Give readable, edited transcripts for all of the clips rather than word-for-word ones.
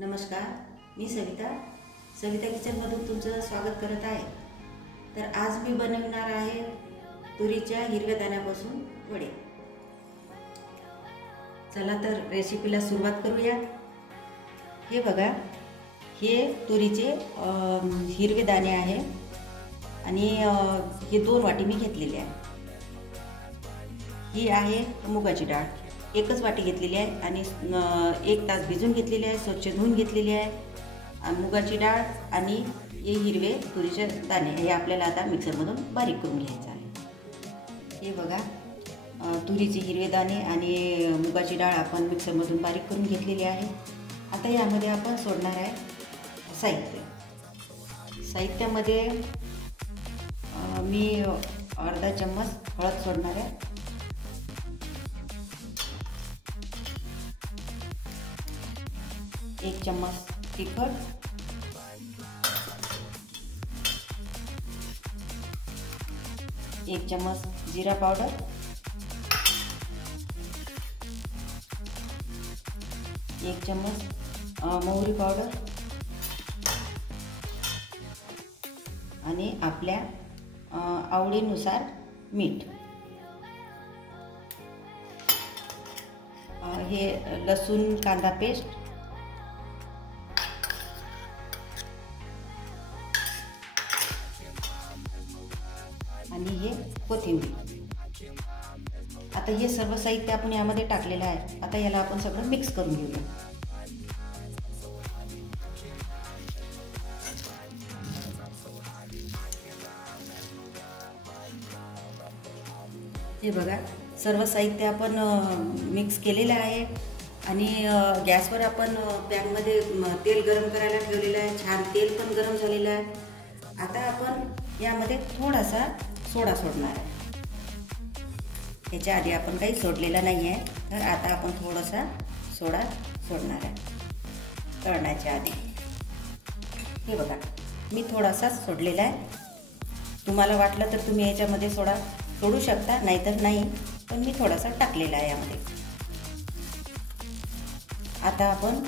नमस्कार, मी सविता किचनमधून तुमचं स्वागत करत आहे। तर आज मी बनवणार आहे तुरीच्या हिरव्या दाण्यापासून वडे। चला तर रेसिपीला सुरुवात करूया। हे बघा, हे तुरीचे हिरवे दाणे आहे आणि हे 2 वाटी मी घेतलेले आहे। ही आहे मुगाची डाळ, एकच वाटी घेतलेली आहे आणि 1 तास भिजून घेतलेली आहे, स्वच्छ धुवून घेतलेली आहे। मुगाची डाळ आणि हे हिरवे तुरीचे दाणे हे आपल्याला आता मिक्सरमधून बारीक करून घ्यायचं आहे। हे बघा, तुरीचे हिरवे दाणे आणि मुगाची डाळ आपण मिक्सरमधून बारीक करून घेतलेली आहे। आता यामध्ये आपण सोडणार आहे साहित्यामध्ये मी अर्धा चम्मच हळद सोडणार आहे, 1 चम्मच तिखट, 1 चम्मच जीरा पावडर, 1 चम्मच मोहरी पावडर आणि आपल्या आवडीनुसार मीठ। हे लसूण कांदा पेस्ट आणि हे कोथिंबीर। आता हे सर्व साहित्य आपण यामध्ये टाकलेलं आहे। आता याला आपण सगळं मिक्स करून घेऊया। हे बघा, सर्व साहित्य आपण मिक्स केलेलं आहे आणि गॅसवर आपण पॅनमध्ये तेल गरम करायला ठेवलेलं आहे। छान तेल पण गरम झालेलं आहे। आता आपण यामध्ये थोडासा सोडा सोडणार आहे। याच्या आधी आपण काही सोडलेला नाही आहे, तर आता आपण थोडासा सोडा सोडणार आहे तळण्याच्या आधी। हे बघा, मी थोडासा सोडलेला आहे। तुम्हाला वाटलं तर तुम्ही याच्यामध्ये सोडा सोडू शकता, नाहीतर नाही, पण मी थोडासा टाकलेला आहे यामध्ये। आता आपण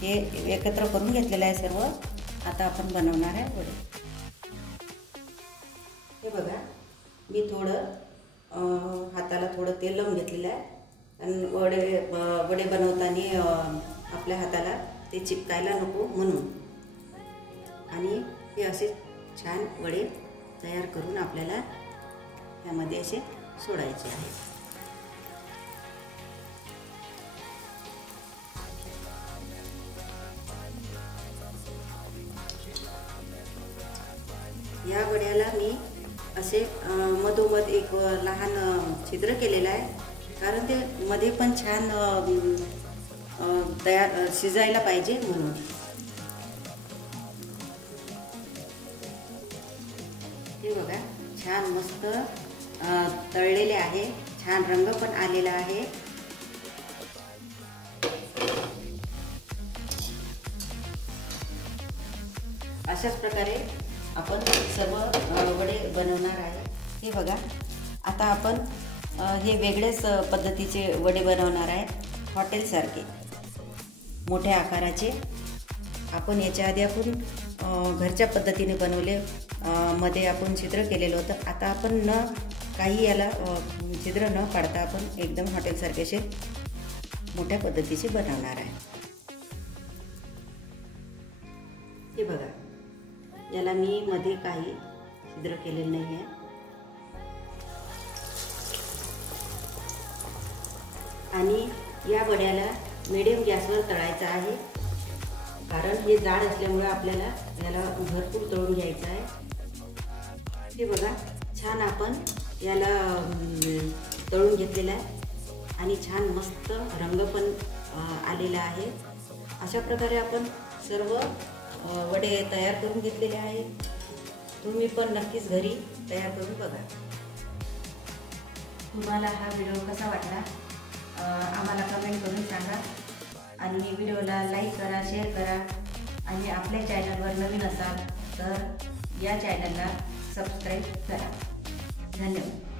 हे एकत्र करून घेतलेलं आहे सर्व। आता आपण बनवणार आहे वडे। हे बघा, मी हाताला थोडं तेल लावून घेतलेलं आहे आणि वडे बनवताना आपल्या हाताला ते चिपकायला नको म्हणून। आणि हे असे छान वडे तयार करून आपल्याला यामध्ये असे सोडायचे आहे। या वड्याला मी असे मधोमध एक लहान छिद्र केलेलं आहे, कारण ते मध्ये पण छान शिजायला पाहिजे म्हणून। हे बघा, छान मस्त तळलेले आहे, छान रंग पण आलेला आहे। अशाच प्रकारे आपण सर्व वडे बनवणार आहे। हे बघा, आता आपण हे वेगळेच पद्धतीचे वडे बनवणार आहे, हॉटेलसारखे मोठ्या आकाराचे। आपण याच्या आधी आपण घरच्या पद्धतीने बनवले, मध्ये आपण छिद्र केलेलं होतं। आता आपण काही याला छिद्र न पाडता आपण एकदम हॉटेलसारखे असे मोठ्या पद्धतीचे बनवणार आहे। हे बघा, याला मी मध्ये काही छिद्र केलेलं नाही आहे आणि या वड्याला मीडियम गॅसवर तळायचं आहे, कारण हे जाड असल्यामुळे आपल्याला याला भरपूर तळून घ्यायचं आहे। हे बघा, छान आपण याला तळून घेतलेला आहे आणि छान मस्त रंग पण आलेला आहे। अशा प्रकारे आपण सर्व वडे तयार करून घेतलेले आहेत। तुम्ही पण नक्कीच घरी तयार करून बघा। तुम्हाला हा व्हिडिओ कसा वाटला आम्हाला कमेंट करून सांगा आणि व्हिडिओला लाईक करा, शेअर करा आणि आपल्या चॅनलवर नवीन असाल तर या चॅनलला सबस्क्राईब करा। धन्यवाद।